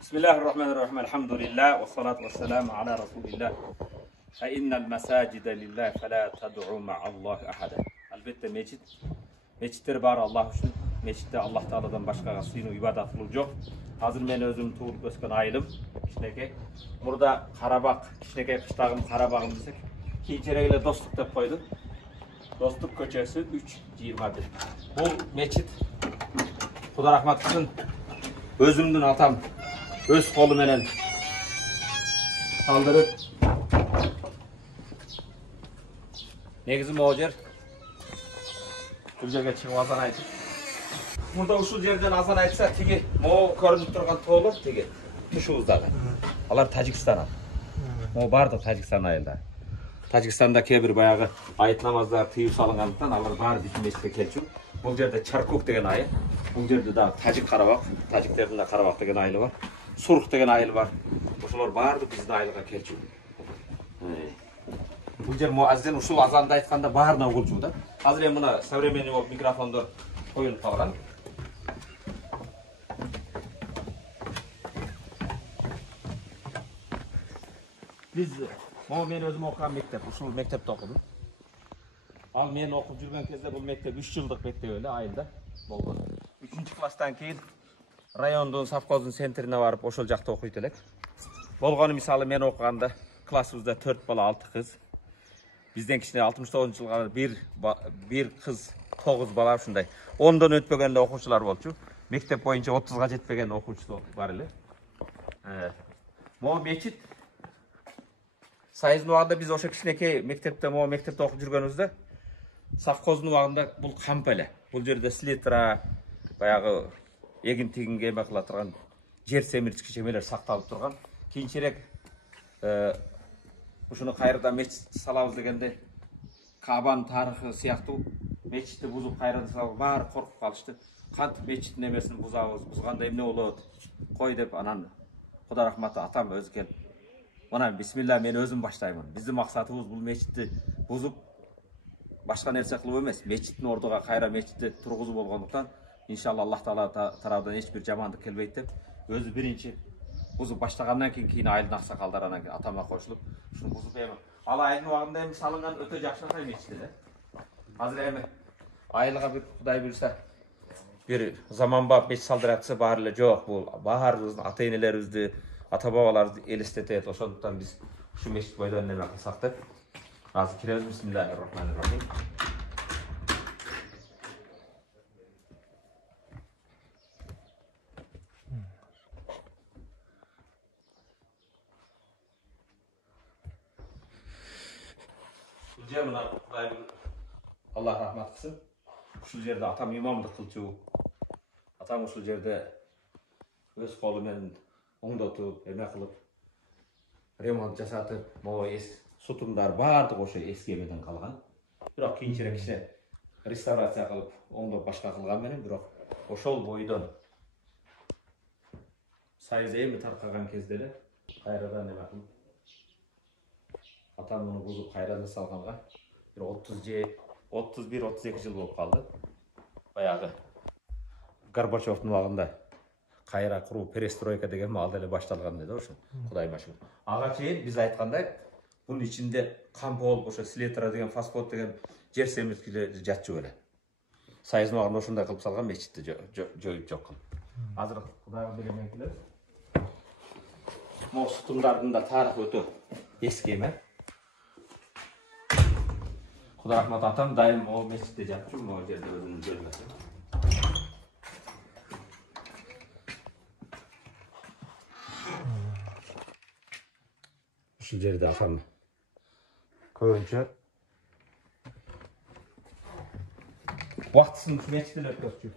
Bismillahirrahmanirrahim. Elhamdülillah ve salatu ve selamu ala Resulillah. Fe innel mesacide lillah fe la tad'u ma'allahi ahada. Elbette meçitler var Allah için. Meçitte Allah Teala'dan başka suyunu ibadet kılıp yok. Hazır ben özüm tuğulup ösken ayılım. Kişineke. Burada Karabağ, kişineke kıştağım Karabağ'ım desek. Kiyinçereyle dostluk dep koyduk. Dostluk köçesi 3.21. Bu meçit Kuda rahmat kılsın. Özümdün atam öz kolu menen kaldırıp negizim o yer bu yerge çıkıp azan aytып. Burada uşul yerden azan aytsa tigi mo көрүнүп турган тоолор тиги тушубуздагы. Алар Тажикстандан. Mo бардык Тажикстан айылдары. Тажикстанда кээ-бир баягы айт намаздар тыюу салынгандыктан алар баары биздин мечитке келчү. Бул жерде Чаркук деген айыл. Бул жерде да Тажик Карабак, Тажиктердин да Карабак деген айылы бар. Сурх деген айыл бар. Ошолор баары биздин айылга келчү. Бул жер муаззин ушул азанды айтканда баарына угулчу да. Азыр эми мына современный болуп микрофондор коюлуп калган. Биз мен өзүм окуган мектеп, ушул мектепте окудум. Ал мен окуп жүргөн кезде бул мектеп 3 жылдык мектеп эле айылда болгон. 3-чү класстан кийин райондун совхоздун центрине барып ошол жакта окуйт элек. Болгону мисалы мен окуганда классыбызда 4 бала 6 кыз. Бизден кичине 69-жылга бир кыз 9 бала ушундай. 10дон өтпөгөн эле окуучулар болчу. Мектеп боюнча 30га жетпеген окуучу бар эле. Могу мечит Сайыздын убагында биз ошо кичинекей мектепте окуп жүргөнүбүздө совхоздун убагында бул камп эле. Бул жерде слитра, баягы эгин тигинге эме кыла турган жер семирчкич эмелер сакталып турган. Кийинчерээк ушуну кайрадан мечит салабыз дегенде Кабан тарыхы сыяктуу мечитти бузуп кайрадан салып баары коркуп калышты. Кантип мечиттин эмесин бузабыз, бузганда эмне болот? Кой деп анан Куда рахматы атам өзү келип мына бисмилла мен өзүм баштаймын. Биздин максатыбыз бул мечитти бузуп башка нерсе кылып эмес, мечиттин ордуга кайра мечитти тургузуу болгондуктан иншалла Аллах Таала тарабынан эч бир жамандык келбейт деп өзү биринчи бузуп баштагандан кийин айылдын аксакалдары анан атама кошулуп ушуну бузуп эми ал айылдын убагында эми салынган өтө жакшынакай мечит эле. Азыр эми айылга бир Кудай буйруса бир заманбап мечит салдыракчысы бар эле жок. Бул баарыбыздын ата энелерибизди, ата бабаларды элестетет. Ошондуктан биз ушу мечит бойдон неме кылсак деп азыр киребиз. Бисмиллахиррахманиррахим. Мына Кудай Аллах рахмат кылсын. Ушул жерде атам имамдык кылчу. Атам ушул жерде өз колу менен оңдотуп, эме кылып, ремонт жасатып, могу сутумдар баардыгы ошо эски эмеден калган. Бирок кийинчерээк кичине реставрация кылып, оңдоп башка кылган менен, бирок ошол бойдон сайыз эми таркаган кезде эле кайрадан эме кылып атам муну бузуп кайрадан салганга бир 31-32 жыл болуп калды. Баягы Горбачевдун убагында кайра куруу перестройка деген ал деле башталган эле ошо. Кудай машык. Ага чейин биз айткандай бунун ичинде камп болуп ошо слетра деген фосфот деген жер семирткилер жатчу эле. Сайыздын убагында ошондой кылып салган мечитти жоюп жок кылып. Азыр Кудайга беремен келебиз. Могу сутумдардын да тарыхы өтө эски эме. Куда рахмат атам дайым о мечитте жатчу, могу жерде өзүнүн бөлмөсү. Ушул жерде атам көбүнчө убактысын мечиттен өткөрчү.